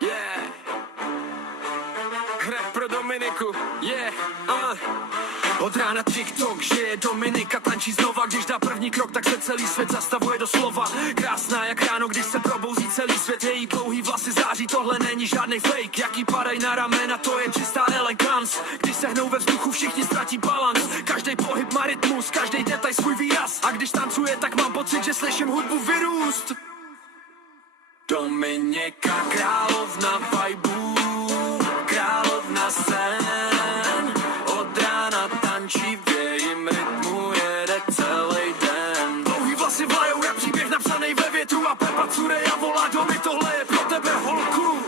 Yeah. Rap pro Dominiku, yeah, Od rána TikTok, že je Dominika, tančí znova. Když dá první krok, tak se celý svět zastavuje doslova. Krásná jak ráno, když se probouzí celý svět. Její dlouhý vlasy září, tohle není žádnej fake. Jaký padaj na ramena, to je čistá elegance. Když se hnou ve vzduchu, všichni ztratí balans. Každý pohyb má rytmus, každý detaj svůj výraz. A když tancuje, tak mám pocit, že slyším hudbu vyrůst. Dominika, královna vibeů, královna scén. Od rána tančí, v jejím rytmu jede celý den. Dlouhý vlasy vlajou jak příběh napsanej ve větru. A Pepa Cureja volá: Domi, tohle je pro tebe, holku.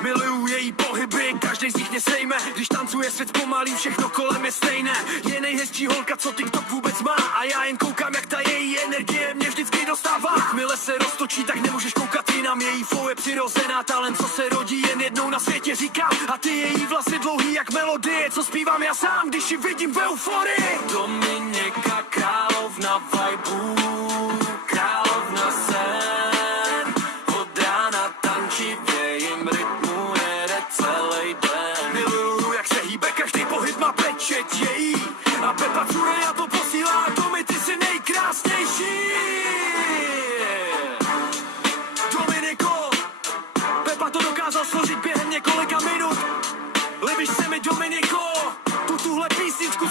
Miluju její pohyby, každý z nich mě sejme. Když tancuje, svět pomalý, všechno kolem je stejné. Je nejhezčí holka, co TikTok vůbec má. A já jen koukám, jak ta její energie mě vždycky dostává. Jakmile se roztočí, tak nemůžeš koukat jinam. Její flow je přirozená, talent, co se rodí jen jednou na světě, říkám. A ty její vlasy dlouhý jak melodie, co zpívám já sám, když ji vidím v euforii. Dominika, královna vibeů, královna scén. Od rána tančí, v jejím rytmu jede celý den. Miluju, jak se hýbe, každý pohyb má pečeť její. A Pepa Cureja to posílá: Domi, ty jsi nejkrásnější. Dominiko, Pepa to dokázal složit během několika minut. Líbíš se mi, Dominiko, tuhle písničku